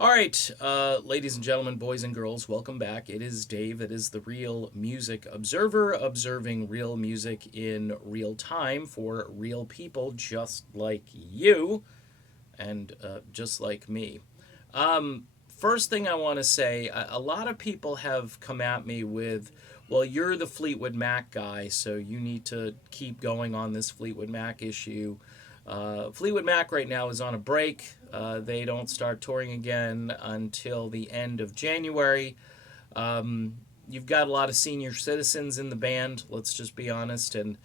All right, ladies and gentlemen, boys and girls, welcome back. It is Dave. It is the Real Music Observer, observing real music in real time for real people just like you and just like me. First thing I want to say, a lot of people have come at me with, well, you're the Fleetwood Mac guy, so you need to keep going on this Fleetwood Mac issue. Fleetwood Mac right now is on a break. They don't start touring again until the end of January. You've got a lot of senior citizens in the band, let's just be honest, and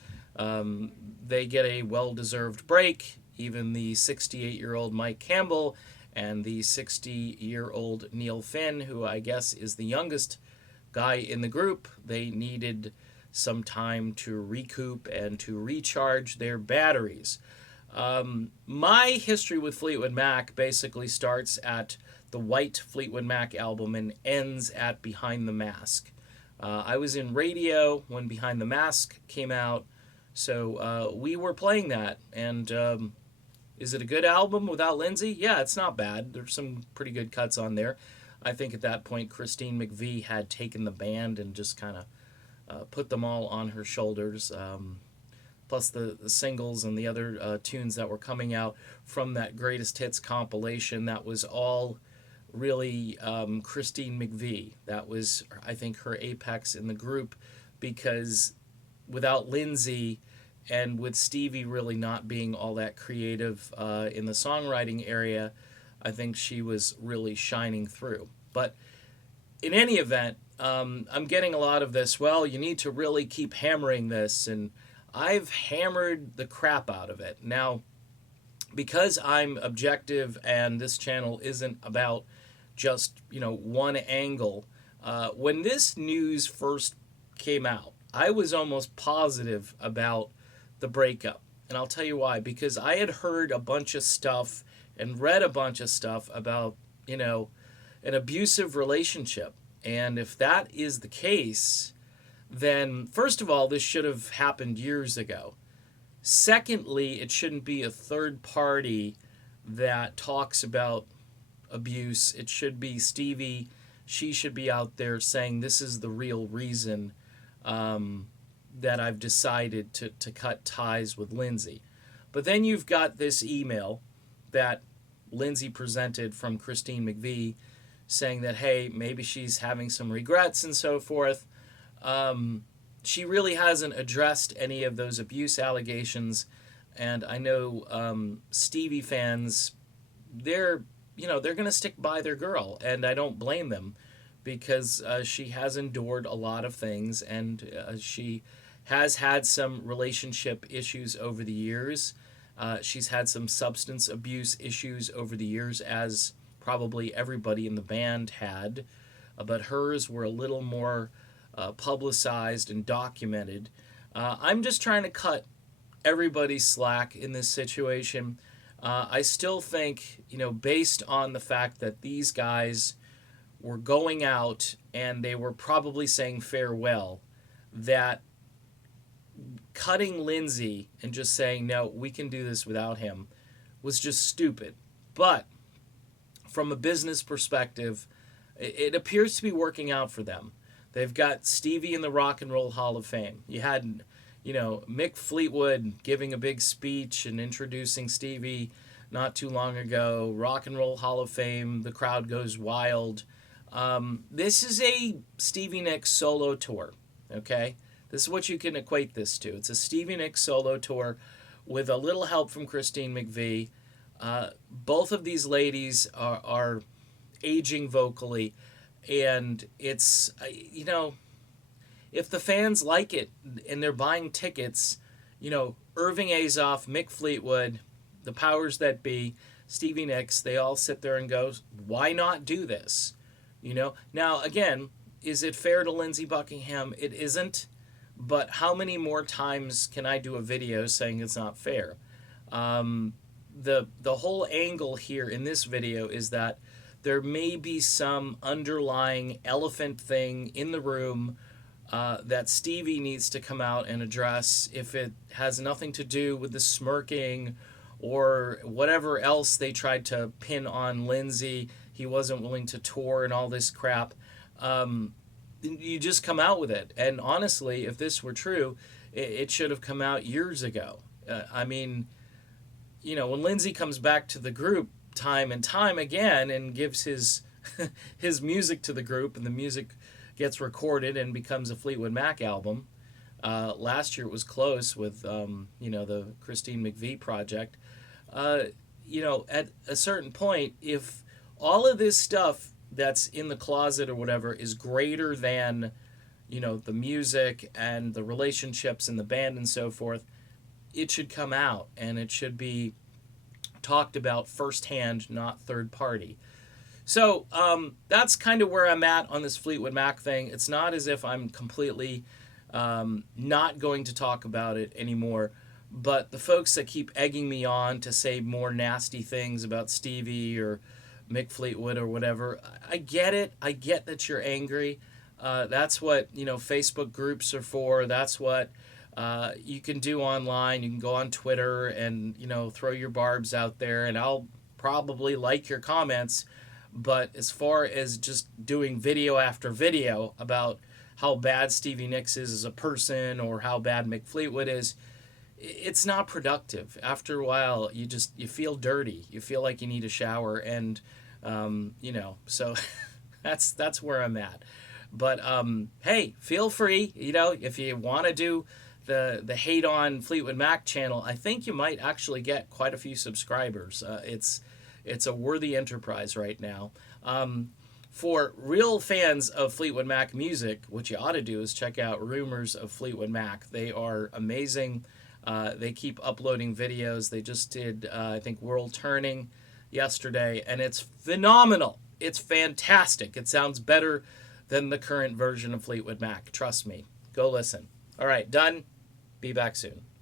they get a well deserved break. Even the 68-year-old Mike Campbell and the 60-year-old Neil Finn, who I guess is the youngest guy in the group, they needed some time to recoup and to recharge their batteries. My history with Fleetwood Mac basically starts at the White Fleetwood Mac album and ends at Behind the Mask. I was in radio when Behind the Mask came out, so we were playing that. And is it a good album without Lindsay? Yeah, it's not bad. There's some pretty good cuts on there. I think at that point, Christine McVie had taken the band and just kind of put them all on her shoulders. Plus the singles and the other tunes that were coming out from that greatest hits compilation, that was all really Christine McVie. That was, I think, her apex in the group, because without Lindsay and with Stevie really not being all that creative in the songwriting area, I think she was really shining through. But in any event, I'm getting a lot of this, well, you need to really keep hammering this, and I've hammered the crap out of it. Now, because I'm objective and this channel isn't about just, one angle, when this news first came out, I was almost positive about the breakup. And I'll tell you why. Because I had heard a bunch of stuff and read a bunch of stuff about, an abusive relationship. And if that is the case, then first of all, this should have happened years ago. Secondly, it shouldn't be a third party that talks about abuse. It should be Stevie. She should be out there saying, this is the real reason that I've decided to cut ties with Lindsay. But then you've got this email that Lindsay presented from Christine McVie saying that, hey, maybe she's having some regrets and so forth. She really hasn't addressed any of those abuse allegations, and I know Stevie fans, they're going to stick by their girl, and I don't blame them, because she has endured a lot of things, and she has had some relationship issues over the years. She's had some substance abuse issues over the years, as probably everybody in the band had, but hers were a little more publicized and documented. I'm just trying to cut everybody's slack in this situation. I still think, based on the fact that these guys were going out and they were probably saying farewell, that cutting Lindsay and just saying, no, we can do this without him, was just stupid. But from a business perspective, it appears to be working out for them. They've got Stevie in the Rock and Roll Hall of Fame. You had, Mick Fleetwood giving a big speech and introducing Stevie not too long ago. Rock and Roll Hall of Fame, the crowd goes wild. This is a Stevie Nicks solo tour, okay? This is what you can equate this to. It's a Stevie Nicks solo tour with a little help from Christine McVie. Both of these ladies are aging vocally, and it's, if the fans like it and they're buying tickets, Irving Azoff, Mick Fleetwood, the powers that be, Stevie Nicks, they all sit there and go, why not do this? Now, again, is it fair to Lindsey Buckingham? It isn't, but how many more times can I do a video saying it's not fair? The whole angle here in this video is that there may be some underlying elephant thing in the room that Stevie needs to come out and address. If it has nothing to do with the smirking or whatever else they tried to pin on Lindsay. He wasn't willing to tour and all this crap. Um, you just come out with it. And honestly, if this were true, it should have come out years ago. I mean, when Lindsay comes back to the group time and time again and gives his his music to the group, and the music gets recorded and becomes a Fleetwood Mac album. Last year it was close with the Christine McVie project. At a certain point, if all of this stuff that's in the closet or whatever is greater than the music and the relationships and the band and so forth, it should come out and it should be talked about firsthand, not third party. So that's kind of where I'm at on this Fleetwood Mac thing. It's not as if I'm completely not going to talk about it anymore. But the folks that keep egging me on to say more nasty things about Stevie or Mick Fleetwood or whatever, I get it. I get that you're angry. That's what Facebook groups are for. That's what you can do online. You can go on Twitter and throw your barbs out there, and I'll probably like your comments. But as far as just doing video after video about how bad Stevie Nicks is as a person or how bad Mick Fleetwood is, it's not productive. After a while, you feel dirty. You feel like you need a shower, and so that's where I'm at. But hey, feel free. If you want to do the hate on Fleetwood Mac channel, I think you might actually get quite a few subscribers. It's a worthy enterprise right now. For real fans of Fleetwood Mac music, what you ought to do is check out Rumors of Fleetwood Mac. They are amazing. They keep uploading videos. They just did, I think, World Turning yesterday, and it's phenomenal. It's fantastic. It sounds better than the current version of Fleetwood Mac. Trust me. Go listen. All right, done. Be back soon.